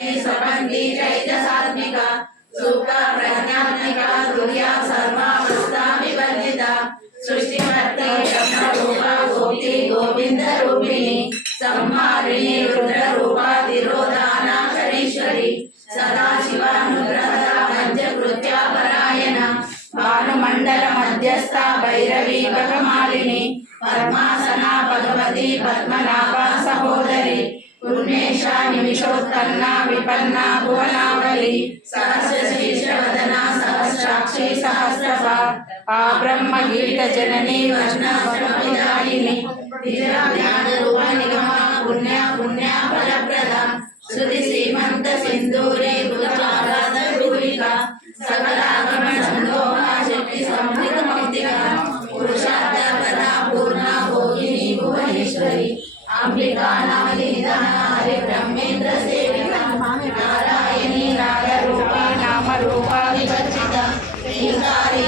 स्वपन्ति चैतसात्मिका सुख प्रज्ञात्मिका तुर्या सर्वावस्था विवर्जिता सृष्टिकर्त्री ब्रह्मरूपा गोप्ती गोविंद रूपिणी संहारिणी रुद्ररूपा तिरोधानाशरीश्वरी सदाशिवानुग्रहदा पंचकृत्या परायण भानुमण्डल मध्यस्थ भैरवी भगमालिनी पद्मासना भगवती पद्मनाभा सहोदरी पुण्येशा निमिषोत्पन्ना विपन्ना भुवनावली सहस्रशीर्षवदना सहस्राक्षी सहस्रभा आब्रह्म गीत जननी वैष्णवसंविदायिनी ध्यानरूप निगमा पुण्या पुण्या फलप्रदा श्रुति श्रीमंत सिंधूरी बुधवाराध भूरिका सकलागम संदोहा शक्ति समृत मौक्तिका पुरुषार्थ पदा पूर्णा भोगिनी भुवनेश्वरी अंबिका नामनिधानारि ब्रह्मेन्द्र सेविता नारायणी नागरूपा नामरूपा विवर्जिता ीकारि